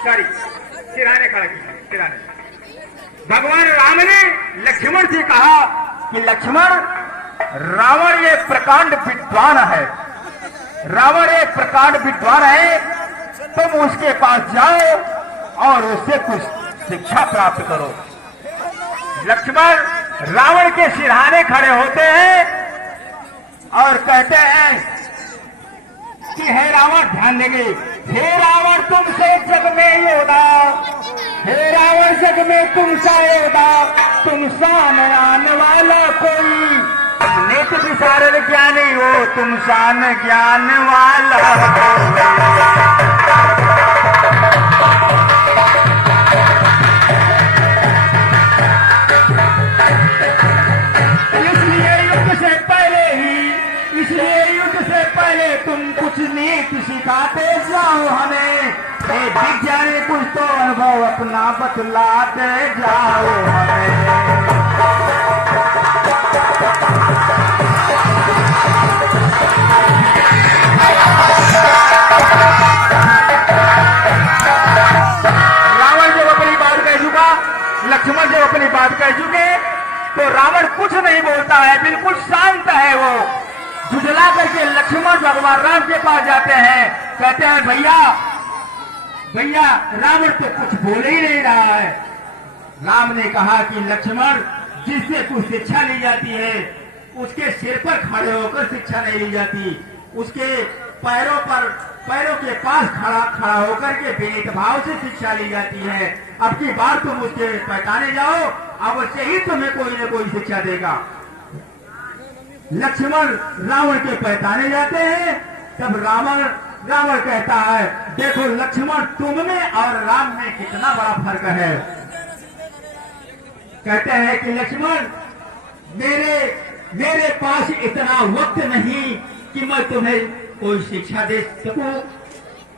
Sorry सिरहाने खड़ा किया, सिरहाने। भगवान राम ने लक्ष्मण से कहा कि लक्ष्मण, रावण ये प्रकांड विद्वान है, रावण एक प्रकांड विद्वान है, तुम उसके पास जाओ और उससे कुछ शिक्षा प्राप्त करो। लक्ष्मण रावण के सिरहाने खड़े होते हैं और कहते हैं कि हे रावण, ध्यान देंगे, हे रावण तुमसे जग में योदा, हे रावण जग में तुमसा योदा, तुम सान आने वाला कोई, नेत विशारद ज्ञानी हो, तुम सान ज्ञान वाला। तुम कुछ नीति सिखाते जाओ हमें, दिख जाने कुछ तो अनुभव अपना बतलाते जाओ हमें। रावण जब अपनी बात कह चुका, लक्ष्मण जब अपनी बात कह चुके, तो रावण कुछ नहीं बोलता है, बिल्कुल शांत है। वो झुझला करके लक्ष्मण भगवान राम के पास जाते हैं, कहते हैं भैया भैया, रावण तो कुछ बोल ही नहीं रहा है। राम ने कहा कि लक्ष्मण, जिससे कुछ शिक्षा ली जाती है उसके सिर पर खड़े होकर शिक्षा नहीं ली जाती, उसके पैरों के पास खड़ा होकर के भेदभाव से शिक्षा ली जाती है। अब की बार तुम उसके पहचाने जाओ, अवश्य ही तुम्हें कोई न कोई शिक्षा देगा। लक्ष्मण रावण के पहचाने जाते हैं, तब रावण कहता है, देखो लक्ष्मण, तुम में और राम में कितना बड़ा फर्क है। कहते हैं कि लक्ष्मण, मेरे पास इतना वक्त नहीं कि मैं तुम्हें कोई शिक्षा दे सकूं।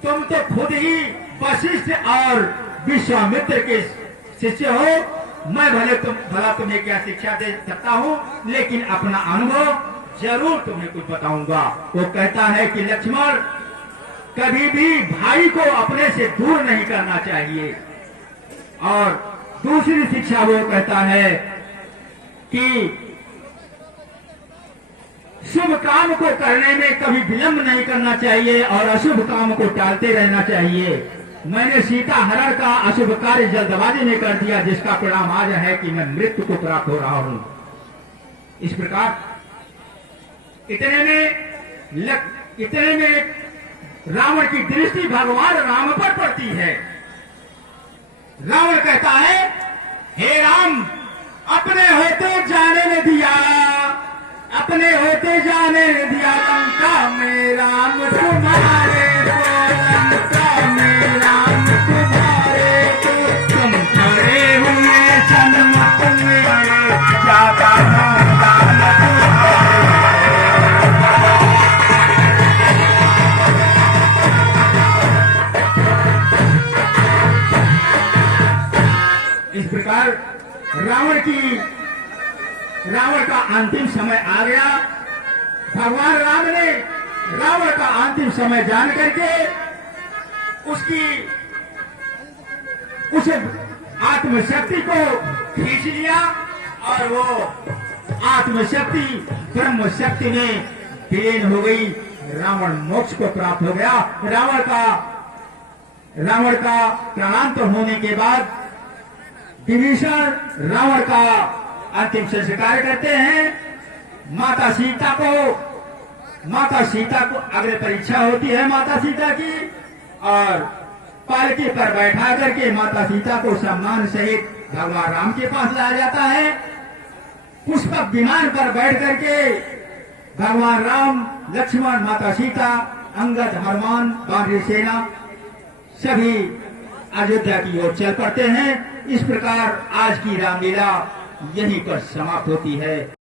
तुम तो खुद ही वशिष्ठ और विश्वामित्र के शिष्य हो। मैं भला तुम्हें क्या शिक्षा दे सकता हूँ, लेकिन अपना अनुभव जरूर तुम्हें कुछ बताऊंगा। वो कहता है कि लक्ष्मण, कभी भी भाई को अपने से दूर नहीं करना चाहिए। और दूसरी शिक्षा वो कहता है कि शुभ काम को करने में कभी विलंब नहीं करना चाहिए और अशुभ काम को टालते रहना चाहिए। मैंने सीता हरण का अशुभ कार्य जल्दबाजी में कर दिया, जिसका परिणाम आज है कि मैं मृत्यु को प्राप्त हो रहा हूं। इस प्रकार इतने में रावण की दृष्टि भगवान राम पर पड़ती है। रावण कहता है, हे राम, अपने होते जाने ने दिया, अपने होते जाने ने दिया, लंका में राम तुम्हारे को, लंका में राम तुम्हारे को, तुम खड़े हुए सन्मुख में, जाता हूं राम तुम्हारे। इस प्रकार रावण का अंतिम समय आ गया। भगवान राम ने रावण का अंतिम समय जान करके उस आत्मशक्ति को खींच लिया और वो आत्मशक्ति ब्रह्म शक्ति में विलीन हो गई। रावण मोक्ष को प्राप्त हो गया। रावण का प्राणांत होने के बाद विभीषण रावण का अंतिम संस्कार करते हैं। माता सीता को अग्र परीक्षा होती है माता सीता की, और पालकी पर बैठा करके माता सीता को सम्मान सहित भगवान राम के पास लाया जाता है। पुष्पक विमान पर बैठ करके भगवान राम, लक्ष्मण, माता सीता, अंगद, हनुमान, वानरी सेना सभी अयोध्या की ओर चल पड़ते हैं। इस प्रकार आज की रामलीला यहीं पर समाप्त होती है।